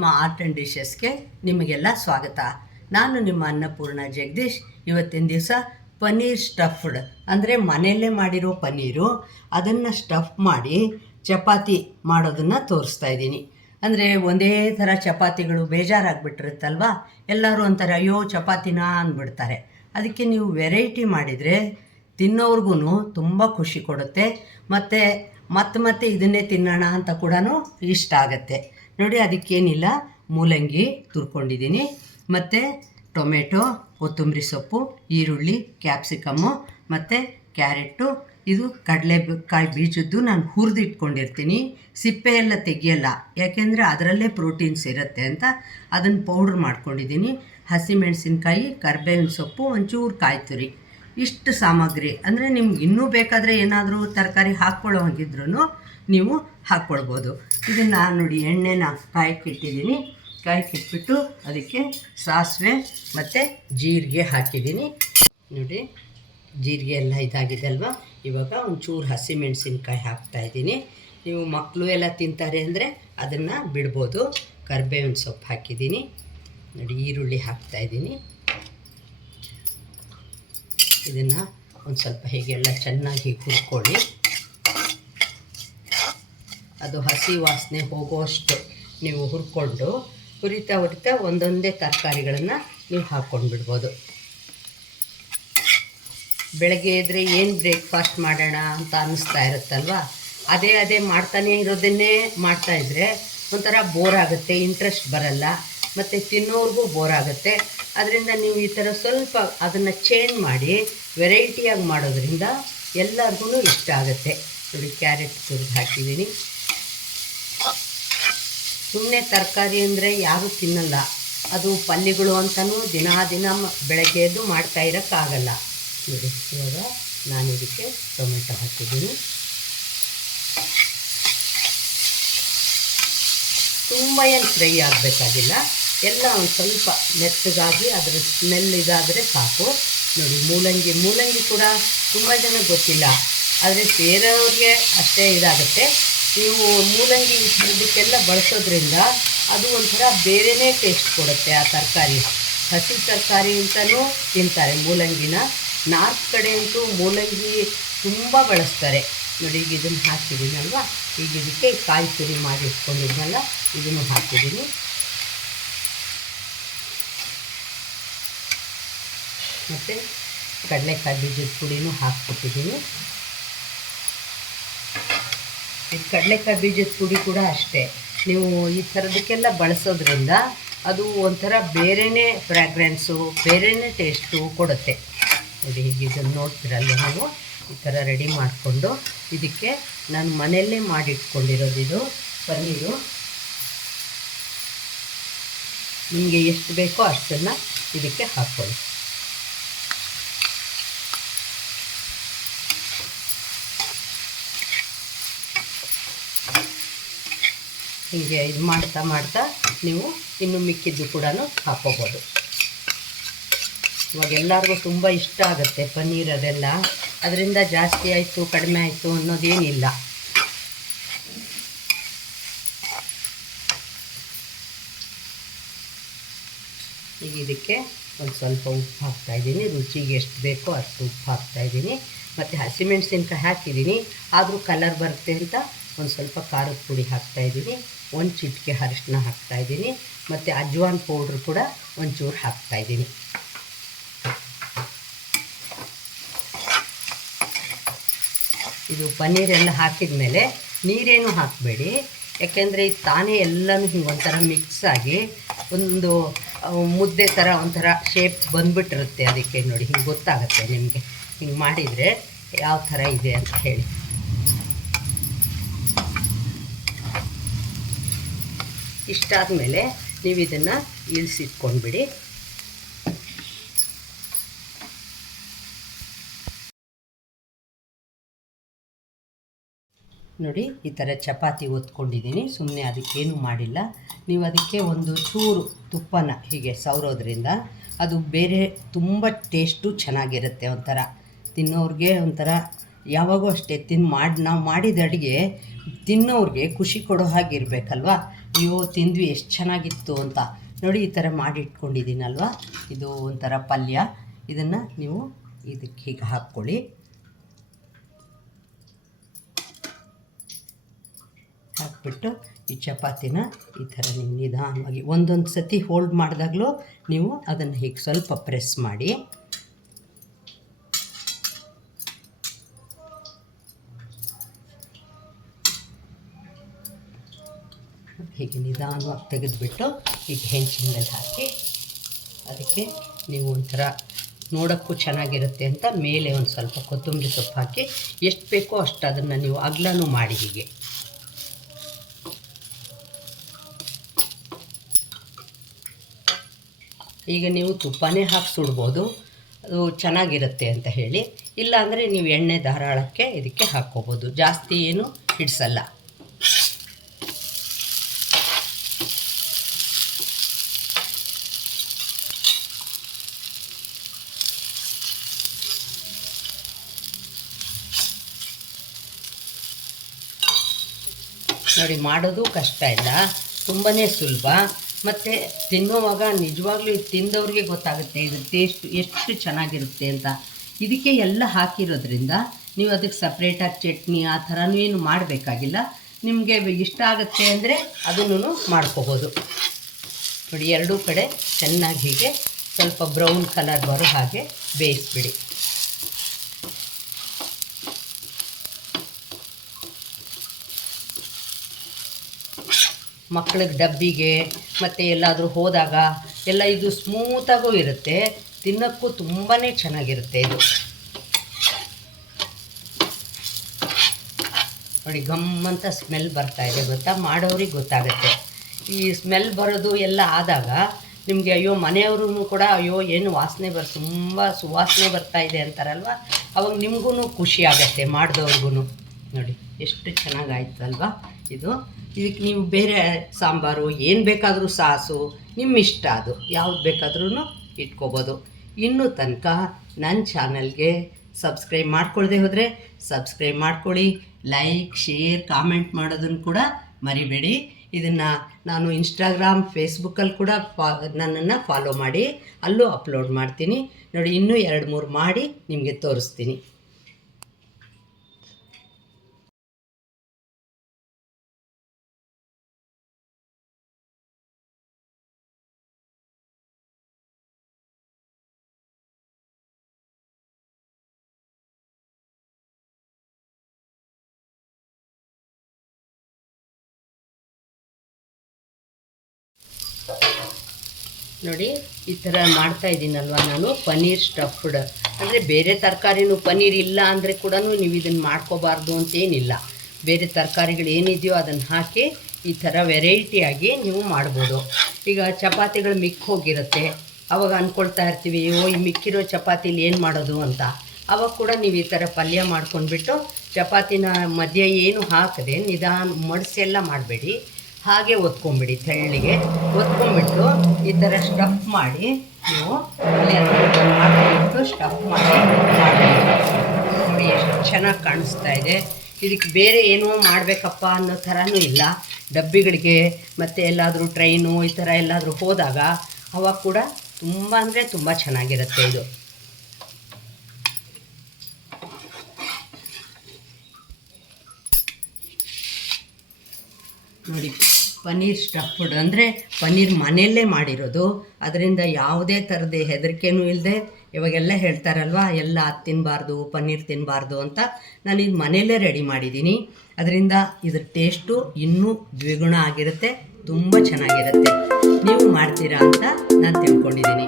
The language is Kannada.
ಪದ್ಮ ಆರ್ಟ್ ಆ್ಯಂಡ್ ಡಿಶಸ್ಗೆ ನಿಮಗೆಲ್ಲ ಸ್ವಾಗತ. ನಾನು ನಿಮ್ಮ ಅನ್ನಪೂರ್ಣ ಜಗದೀಶ್. ಇವತ್ತಿನ ದಿವಸ ಪನ್ನೀರ್ ಸ್ಟಫ್ಡ್ ಅಂದರೆ ಮನೆಯಲ್ಲೇ ಮಾಡಿರೋ ಪನ್ನೀರು, ಅದನ್ನು ಸ್ಟಫ್ ಮಾಡಿ ಚಪಾತಿ ಮಾಡೋದನ್ನು ತೋರಿಸ್ತಾ ಇದ್ದೀನಿ. ಅಂದರೆ ಒಂದೇ ಥರ ಚಪಾತಿಗಳು ಬೇಜಾರಾಗ್ಬಿಟ್ಟಿರುತ್ತಲ್ವ? ಎಲ್ಲರೂ ಒಂಥರ, ಅಯ್ಯೋ, ಚಪಾತಿನ ಅಂದ್ಬಿಡ್ತಾರೆ. ಅದಕ್ಕೆ ನೀವು ವೆರೈಟಿ ಮಾಡಿದರೆ ತಿನ್ನೋರ್ಗು ತುಂಬ ಖುಷಿ ಕೊಡುತ್ತೆ. ಮತ್ತು ಮತ್ತೆ ಮತ್ತೆ ಇದನ್ನೇ ತಿನ್ನೋಣ ಅಂತ ಕೂಡ ಇಷ್ಟ ಆಗುತ್ತೆ. ನೋಡಿ ಅದಕ್ಕೇನಿಲ್ಲ. ಮೂಲಂಗಿ ತುರ್ಕೊಂಡಿದ್ದೀನಿ. ಮತ್ತು ಟೊಮೆಟೊ, ಕೊತ್ತಂಬರಿ ಸೊಪ್ಪು, ಈರುಳ್ಳಿ, ಕ್ಯಾಪ್ಸಿಕಮ್ಮು, ಮತ್ತು ಕ್ಯಾರೆಟು ಇದು ಕಡಲೆಕಾಯಿ ಬೀಜದ್ದು ನಾನು ಹುರಿದಿಟ್ಕೊಂಡಿರ್ತೀನಿ ಸಿಪ್ಪೆ ಎಲ್ಲ ತೆಗಿಯಲ್ಲ. ಯಾಕೆಂದರೆ ಅದರಲ್ಲೇ ಪ್ರೋಟೀನ್ಸ್ ಇರುತ್ತೆ ಅಂತ ಅದನ್ನು ಪೌಡ್ರ್ ಮಾಡ್ಕೊಂಡಿದ್ದೀನಿ. ಹಸಿಮೆಣಸಿನ್ಕಾಯಿ, ಕರ್ಬೇವಿನ ಸೊಪ್ಪು, ಒಂಚೂರು ಕಾಯಿ ತುರಿ. ಇಷ್ಟು ಸಾಮಗ್ರಿ. ಅಂದರೆ ನಿಮ್ಗೆ ಇನ್ನೂ ಬೇಕಾದರೆ ಏನಾದರೂ ತರಕಾರಿ ಹಾಕ್ಕೊಳ್ಳೋ ಹಾಗಿದ್ರೂ ನೀವು ಹಾಕ್ಕೊಳ್ಬೋದು. ಇದನ್ನು ನೋಡಿ, ಎಣ್ಣೆನ ಕಾಯಕ್ಕಿಟ್ಟಿದ್ದೀನಿ ಕಾಯಕ್ಕಿಟ್ಬಿಟ್ಟು ಅದಕ್ಕೆ ಸಾಸಿವೆ ಮತ್ತು ಜೀರಿಗೆ ಹಾಕಿದ್ದೀನಿ. ನೋಡಿ, ಜೀರಿಗೆ ಎಲ್ಲ ಇದಾಗಿದೆ ಅಲ್ವಾ? ಇವಾಗ ಒಂಚೂರು ಹಸಿಮೆಣಸಿನ್ಕಾಯಿ ಹಾಕ್ತಾಯಿದ್ದೀನಿ ನೀವು ಮಕ್ಕಳು ಎಲ್ಲ ತಿಂತಾರೆ ಅಂದರೆ ಅದನ್ನು ಬಿಡ್ಬೋದು. ಕರ್ಬೇವಿನ ಸೊಪ್ಪು ಹಾಕಿದ್ದೀನಿ. ನೋಡಿ, ಈರುಳ್ಳಿ ಹಾಕ್ತಾಯಿದ್ದೀನಿ ಇದನ್ನು ಒಂದು ಸ್ವಲ್ಪ ಹೀಗೆಲ್ಲ ಚೆನ್ನಾಗಿ ಹುರ್ಕೊಳ್ಳಿ. ಅದು ಹಸಿ ವಾಸನೆ ಹೋಗುವಷ್ಟು ನೀವು ಹುರ್ಕೊಂಡು ಹುರಿತಾ ಹುರಿತಾ ಒಂದೊಂದೇ ತರಕಾರಿಗಳನ್ನು ನೀವು ಹಾಕ್ಕೊಂಡು ಬಿಡ್ಬೋದು ಬೆಳಗ್ಗೆ ಇದ್ದರೆ ಏನು ಬ್ರೇಕ್ಫಾಸ್ಟ್ ಮಾಡೋಣ ಅಂತ ಅನ್ನಿಸ್ತಾ ಇರುತ್ತಲ್ವ? ಅದೇ ಅದೇ ಮಾಡ್ತಾನೆ ಇರೋದನ್ನೇ ಮಾಡ್ತಾ ಇದ್ದರೆ ಒಂಥರ ಬೋರ್ ಆಗುತ್ತೆ ಇಂಟ್ರೆಸ್ಟ್ ಬರಲ್ಲ, ಮತ್ತು ತಿನ್ನೋರ್ಗೂ ಬೋರ್ ಆಗುತ್ತೆ. ಅದರಿಂದ ನೀವು ಈ ಥರ ಸ್ವಲ್ಪ ಅದನ್ನು ಚೇಂಜ್ ಮಾಡಿ ವೆರೈಟಿಯಾಗಿ ಮಾಡೋದ್ರಿಂದ ಎಲ್ಲರಿಗೂ ಇಷ್ಟ ಆಗುತ್ತೆ. ನೋಡಿ ಕ್ಯಾರೆಟ್ ತುರಿದು ಹಾಕಿದ್ದೀನಿ. ಸುಮ್ಮನೆ ತರಕಾರಿ ಅಂದರೆ ಯಾರೂ ತಿನ್ನಲ್ಲ. ಅದು ಪಲ್ಯಗಳು ಅಂತಲೂ ದಿನಾ ದಿನ ಬೆಳಗ್ಗೆ ಎದ್ದು ಮಾಡ್ತಾ ಇರೋಕ್ಕಾಗಲ್ಲ. ಇವಾಗ ನಾನು ಇದಕ್ಕೆ ಟೊಮೆಟೊ ಹಾಕಿದ್ದೀನಿ. ತುಂಬ ಏನು ಫ್ರೈ ಆಗಬೇಕಾಗಿಲ್ಲ. ಎಲ್ಲ ಒಂದು ಸ್ವಲ್ಪ ಮೆತ್ತಗಾಗಿ ಅದರ ಸ್ಮೆಲ್ ಇದಾದರೆ ಸಾಕು. ನೋಡಿ, ಮೂಲಂಗಿ ಮೂಲಂಗಿ ಕೂಡ ತುಂಬ ಜನ ಗೊತ್ತಿಲ್ಲ. ಆದರೆ ಬೇರೆಯವ್ರಿಗೆ ಅಷ್ಟೇ ಇದಾಗುತ್ತೆ. ನೀವು ಮೂಲಂಗಿ ಇದಕ್ಕೆಲ್ಲ ಬಳಸೋದ್ರಿಂದ ಅದು ಒಂಥರ ಬೇರೆನೇ ಟೇಸ್ಟ್ ಕೊಡುತ್ತೆ ಆ ತರಕಾರಿ. ಹಸಿ ತರಕಾರಿ ಅಂತಲೂ ತಿಂತಾರೆ ಮೂಲಂಗಿನ. ನಾರ್ತ್ ಕಡೆ ಅಂತೂ ಮೂಲಂಗಿ ತುಂಬ ಬಳಸ್ತಾರೆ. ನೋಡಿ, ಈಗ ಇದನ್ನು ಹಾಕಿದ್ದೀನಲ್ವಾ ಈಗ ಇದಕ್ಕೆ ಕಾಯಿ ತುರಿ ಮಾಡಿ ಇಟ್ಕೊಂಡಿದ್ನಲ್ಲ, ಇದನ್ನು ಹಾಕಿದ್ದೀನಿ ಮತ್ತು ಕಡಲೆಕಾಯಿ ಬೀಜದ ಪುಡಿನೂ ಹಾಕ್ಕೊಟ್ಟಿದ್ದೀನಿ ಈ ಕಡಲೆಕಾಯಿ ಬೀಜದ ಪುಡಿ ಕೂಡ ಅಷ್ಟೇ. ನೀವು ಈ ಥರದಕ್ಕೆಲ್ಲ ಬಳಸೋದ್ರಿಂದ ಅದು ಒಂಥರ ಬೇರೆಯೇ ಫ್ರ್ಯಾಗ್ರೆನ್ಸು ಬೇರೆಯೇ ಟೇಸ್ಟು ಕೊಡುತ್ತೆ. ನೋಡಿ, ಹೀಗೆ ಇದನ್ನು ನೋಡ್ತೀರಲ್ಲ ನೀವು? ಈ ಥರ ರೆಡಿ ಮಾಡಿಕೊಂಡು ಇದಕ್ಕೆ ನಾನು ಮನೆಯಲ್ಲೇ ಮಾಡಿಟ್ಕೊಂಡಿರೋದು ಇದು, ಪನ್ನೀರು. ನಿಮಗೆ ಎಷ್ಟು ಬೇಕೋ ಅಷ್ಟನ್ನು ಇದಕ್ಕೆ ಹಾಕ್ಕೊಳ್ಳಿ. ಹೀಗೆ ಇದು ಮಾಡ್ತಾ ಮಾಡ್ತಾ ನೀವು ಇನ್ನು ಮಿಕ್ಕಿದ್ದು ಕೂಡ ಹಾಕೋಬೋದು. ಇವಾಗ ಎಲ್ಲರಿಗೂ ತುಂಬ ಇಷ್ಟ ಆಗುತ್ತೆ ಪನ್ನೀರ್ ಅದೆಲ್ಲ. ಅದರಿಂದ ಜಾಸ್ತಿ ಆಯಿತು, ಕಡಿಮೆ ಆಯಿತು ಅನ್ನೋದೇನಿಲ್ಲ. ಈಗ ಇದಕ್ಕೆ ಒಂದು ಸ್ವಲ್ಪ ಉಪ್ಪು ಹಾಕ್ತಾಯಿದ್ದೀನಿ ರುಚಿಗೆ ಎಷ್ಟು ಬೇಕೋ ಅಷ್ಟು ಉಪ್ಪು ಹಾಕ್ತಾಯಿದ್ದೀನಿ ಮತ್ತು ಹಸಿಮೆಣಸಿನ್ಕಾಯಿ ಹಾಕಿದ್ದೀನಿ. ಆದರೂ ಕಲರ್ ಬರುತ್ತೆ ಅಂತ ಒಂದು ಸ್ವಲ್ಪ ಖಾರದ ಪುಡಿ ಹಾಕ್ತಾಯಿದ್ದೀನಿ ಒಂದು ಚಿಟಿಕೆ ಅರಿಶಿನ ಹಾಕ್ತಾಯಿದ್ದೀನಿ ಮತ್ತು ಅಜ್ವಾನ್ ಪೌಡ್ರ್ ಕೂಡ ಒಂಚೂರು ಹಾಕ್ತಾಯಿದ್ದೀನಿ ಇದು ಪನ್ನೀರೆಲ್ಲ ಹಾಕಿದ ಮೇಲೆ ನೀರೇನು ಹಾಕಬೇಡಿ, ಯಾಕೆಂದರೆ ಇದು ತಾನೇ ಎಲ್ಲನೂ ಹಿಂಗೆ ಒಂಥರ ಮಿಕ್ಸ್ ಆಗಿ ಒಂದು ಮುದ್ದೆ ಥರ ಒಂಥರ ಶೇಪ್ ಬಂದುಬಿಟ್ಟಿರುತ್ತೆ ಅದಕ್ಕೆ ನೋಡಿ, ಹಿಂಗೆ ಗೊತ್ತಾಗುತ್ತೆ ನಿಮಗೆ, ಹಿಂಗೆ ಮಾಡಿದರೆ ಯಾವ ಥರ ಇದೆ ಅಂತ ಹೇಳಿ. ಇಷ್ಟಾದ ಮೇಲೆ ನೀವು ಇದನ್ನು ಇಳಿಸಿಟ್ಕೊಂಡ್ಬಿಡಿ. ನೋಡಿ, ಈ ಥರ ಚಪಾತಿ ಒತ್ಕೊಂಡಿದ್ದೀನಿ. ಸುಮ್ಮನೆ ಅದಕ್ಕೇನು ಮಾಡಿಲ್ಲ. ನೀವು ಅದಕ್ಕೆ ಒಂದು ಚೂರು ತುಪ್ಪನ ಹೀಗೆ ಸವರೋದ್ರಿಂದ ಅದು ಬೇರೆ ತುಂಬ ಟೇಸ್ಟು ಚೆನ್ನಾಗಿರುತ್ತೆ ಒಂಥರ. ತಿನ್ನೋರಿಗೆ ಒಂಥರ ಯಾವಾಗೂ ಅಷ್ಟೇ ತಿನ್ ಮಾಡಿ, ನಾವು ಮಾಡಿದ ಅಡುಗೆ ತಿನ್ನೋರಿಗೆ ಖುಷಿ ಕೊಡೋ ಹಾಗೆ ಇರಬೇಕಲ್ವಾ? ಅಯ್ಯೋ, ತಿಂದ್ವಿ, ಎಷ್ಟು ಚೆನ್ನಾಗಿತ್ತು ಅಂತ. ನೋಡಿ, ಈ ಥರ ಮಾಡಿ ಇಟ್ಕೊಂಡಿದ್ದೀನಲ್ವ ಇದು ಒಂಥರ ಪಲ್ಯ. ಇದನ್ನು ನೀವು ಇದಕ್ಕೆ ಹೀಗೆ ಹಾಕ್ಕೊಳ್ಳಿ. ಹಾಕ್ಬಿಟ್ಟು ಈ ಚಪಾತಿನ ಈ ಥರ ನೀವು ನಿಧಾನವಾಗಿ ಒಂದೊಂದು ಸತಿ ಹೋಲ್ಡ್ ಮಾಡಿದಾಗಲೂ ನೀವು ಅದನ್ನು ಹೀಗೆ ಸ್ವಲ್ಪ ಪ್ರೆಸ್ ಮಾಡಿ. ಹೀಗೆ ನಿಧಾನವಾಗಿ ತೆಗೆದುಬಿಟ್ಟು ಈಗ ಹೆಂಚಿನಲ್ಲಿ ಹಾಕಿ ಅದಕ್ಕೆ ನೀವು ಒಂಥರ ನೋಡೋಕ್ಕೂ ಚೆನ್ನಾಗಿರುತ್ತೆ ಅಂತ ಮೇಲೆ ಒಂದು ಸ್ವಲ್ಪ ಕೊತ್ತಂಬರಿ ಸೊಪ್ಪು ಹಾಕಿ ಎಷ್ಟು ಬೇಕೋ ಅಷ್ಟು ಅದನ್ನು ನೀವು ಅಗ್ಲನೂ ಮಾಡಿ ಹೀಗೆ. ಈಗ ನೀವು ತುಪ್ಪನೇ ಹಾಕಿ ಸುಡ್ಬೋದು. ಅದು ಚೆನ್ನಾಗಿರುತ್ತೆ ಅಂತ ಹೇಳಿ. ಇಲ್ಲಾಂದರೆ ನೀವು ಎಣ್ಣೆ ಧಾರಾಳಕ್ಕೆ ಇದಕ್ಕೆ ಹಾಕ್ಕೋಬೋದು. ಜಾಸ್ತಿ ಏನು ಹಿಡಿಸಲ್ಲ. ನೋಡಿ, ಮಾಡೋದು ಕಷ್ಟ ಇಲ್ಲ. ತುಂಬಾ ಸುಲಭ. ಮತ್ತು ತಿನ್ನುವಾಗ ನಿಜವಾಗ್ಲೂ ಇದು ತಿಂದವ್ರಿಗೆ ಗೊತ್ತಾಗುತ್ತೆ, ಇದು ಟೇಸ್ಟ್ ಎಷ್ಟು ಚೆನ್ನಾಗಿರುತ್ತೆ ಅಂತ. ಇದಕ್ಕೆ ಎಲ್ಲ ಹಾಕಿರೋದ್ರಿಂದ ನೀವು ಅದಕ್ಕೆ ಸಪ್ರೇಟಾಗಿ ಚಟ್ನಿ ಆ ಥರನೂ ಏನು ಮಾಡಬೇಕಾಗಿಲ್ಲ. ನಿಮಗೆ ಇಷ್ಟ ಆಗುತ್ತೆ ಅಂದರೆ ಅದನ್ನು ಮಾಡ್ಕೋಬೋದು. ನೋಡಿ, ಎರಡೂ ಕಡೆ ಚೆನ್ನಾಗಿ ಹೀಗೆ ಸ್ವಲ್ಪ ಬ್ರೌನ್ ಕಲರ್ ಬರೋ ಹಾಗೆ ಬೇಯಿಸ್ಬಿಡಿ. ಮಕ್ಕಳಿಗೆ ಡಬ್ಬಿಗೆ ಮತ್ತು ಎಲ್ಲಾದರೂ ಹೋದಾಗ ಎಲ್ಲ ಇದು ಸ್ಮೂತಾಗೂ ಇರುತ್ತೆ. ತಿನ್ನೋಕ್ಕೂ ತುಂಬಾ ಚೆನ್ನಾಗಿರುತ್ತೆ ಇದು. ನೋಡಿ ಗಮ್ಮಂತ ಸ್ಮೆಲ್ ಬರ್ತಾ ಇದೆ ಗೊತ್ತಾ? ಮಾಡೋರಿಗೆ ಗೊತ್ತಾಗುತ್ತೆ. ಈ ಸ್ಮೆಲ್ ಬರೋದು ಎಲ್ಲ ಆದಾಗ ನಿಮಗೆ ಅಯ್ಯೋ ಮನೆಯವ್ರೂ ಕೂಡ ಅಯ್ಯೋ, ಏನು ವಾಸನೆ ಬರ್, ತುಂಬ ಸುವಾಸನೆ ಬರ್ತಾ ಇದೆ ಅಂತಾರಲ್ವ? ಅವಾಗ ನಿಮಗೂ ಖುಷಿ ಆಗುತ್ತೆ ಮಾಡಿದವ್ರಿಗೂ ನೋಡಿ. ಎಷ್ಟು ಚೆನ್ನಾಗಾಯ್ತಲ್ವಾ ಇದು? ಇದಕ್ಕೆ ನೀವು ಬೇರೆ ಸಾಂಬಾರು, ಏನು ಬೇಕಾದರೂ ಸಾಸು ನಿಮ್ಮ ಇಷ್ಟ ಅದು. ಯಾವ್ದು ಬೇಕಾದ್ರೂ ಇಟ್ಕೋಬೋದು. ಇನ್ನೂ ತನಕ ನನ್ನ ಚಾನಲ್ಗೆ ಸಬ್ಸ್ಕ್ರೈಬ್ ಮಾಡ್ಕೊಳ್ಳದೆ ಹೋದರೆ ಸಬ್ಸ್ಕ್ರೈಬ್ ಮಾಡ್ಕೊಳ್ಳಿ, ಲೈಕ್, ಶೇರ್, ಕಾಮೆಂಟ್ ಮಾಡೋದನ್ನು ಕೂಡ ಮರಿಬೇಡಿ. ಇದನ್ನು ನಾನು ಇನ್ಸ್ಟಾಗ್ರಾಮ್, ಫೇಸ್ಬುಕ್ಕಲ್ಲಿ ಕೂಡ ಫಾ, ನನ್ನನ್ನು ಫಾಲೋ ಮಾಡಿ, ಅಲ್ಲೂ ಅಪ್ಲೋಡ್ ಮಾಡ್ತೀನಿ. ನೋಡಿ, ಇನ್ನೂ ಎರಡು ಮೂರು ಮಾಡಿ ನಿಮಗೆ ತೋರಿಸ್ತೀನಿ. ನೋಡಿ, ಈ ಥರ ಮಾಡ್ತಾ ಇದ್ದೀನಲ್ವ ನಾನು? ಪನ್ನೀರ್ ಸ್ಟಫ್ಡ್ ಅಂದರೆ ಬೇರೆ ತರಕಾರಿನೂ ಪನ್ನೀರ್ ಇಲ್ಲ ಅಂದರೆ ಕೂಡ ನೀವು ಇದನ್ನು ಮಾಡ್ಕೋಬಾರ್ದು ಅಂತೇನಿಲ್ಲ ಬೇರೆ ತರಕಾರಿಗಳು ಏನಿದೆಯೋ ಅದನ್ನು ಹಾಕಿ ಈ ಥರ ವೆರೈಟಿಯಾಗಿ ನೀವು ಮಾಡ್ಬೋದು. ಈಗ ಚಪಾತಿಗಳು ಮಿಕ್ಕಿ ಹೋಗಿರುತ್ತೆ. ಅವಾಗ ಅಂದ್ಕೊಳ್ತಾ ಇರ್ತೀವಿ ಓ ಈ ಮಿಕ್ಕಿರೋ ಚಪಾತಿಲಿ ಏನು ಮಾಡೋದು? ಅಂತ. ಅವಾಗ ಕೂಡ ನೀವು ಈ ಥರ ಪಲ್ಯ ಮಾಡ್ಕೊಂಡ್ಬಿಟ್ಟು, ಚಪಾತಿನ ಮಧ್ಯೆ ಏನು ಹಾಕದೆ ನಿಧಾನ ಮಡಿಸೆಲ್ಲ ಮಾಡಬೇಡಿ. ಹಾಗೆ ಒತ್ಕೊಂಡ್ಬಿಡಿ, ತೆಳ್ಳಿಗೆ ಒತ್ಕೊಂಡ್ಬಿಟ್ಟು ಈ ಥರ ಸ್ಟಫ್ ಮಾಡಿ ನೀವು ಮಾಡಿಬಿಟ್ಟು ಸ್ಟಫ್ ಮಾಡಿ ನೋಡಿ ಎಷ್ಟು ಚೆನ್ನಾಗಿ ಕಾಣಿಸ್ತಾ ಇದೆ. ಇದಕ್ಕೆ ಬೇರೆ ಏನೋ ಮಾಡಬೇಕಪ್ಪ ಅನ್ನೋ ಥರನೂ ಇಲ್ಲ. ಡಬ್ಬಿಗಳಿಗೆ ಮತ್ತು ಎಲ್ಲಾದರೂ ಟ್ರೈನು ಈ ಥರ ಎಲ್ಲಾದರೂ ಹೋದಾಗ ಅವಾಗ ಕೂಡ ತುಂಬ ಅಂದರೆ ತುಂಬ ಚೆನ್ನಾಗಿರುತ್ತೆ ಇದು. ನೋಡಿ, ಪನ್ನೀರ್ ಸ್ಟಫ್ಡ್ ಅಂದರೆ ಪನ್ನೀರ್ ಮನೆಯಲ್ಲೇ ಮಾಡಿರೋದು. ಅದರಿಂದ ಯಾವುದೇ ಥರದ ಹೆದರಿಕೆನೂ ಇಲ್ಲದೆ ಇವಾಗೆಲ್ಲ ಹೇಳ್ತಾರಲ್ವ, ಎಲ್ಲ ಅದು ತಿನ್ನಬಾರ್ದು ಪನ್ನೀರ್ ತಿನ್ನಬಾರ್ದು ಅಂತ ನಾನು ಇದು ಮನೆಯಲ್ಲೇ ರೆಡಿ ಮಾಡಿದ್ದೀನಿ ಅದರಿಂದ ಇದ್ರ ಟೇಸ್ಟು ಇನ್ನೂ ದ್ವಿಗುಣ ಆಗಿರುತ್ತೆ, ತುಂಬ ಚೆನ್ನಾಗಿರುತ್ತೆ. ನೀವು ಮಾಡ್ತೀರಾ ಅಂತ ನಾನು ತಿಳ್ಕೊಂಡಿದ್ದೀನಿ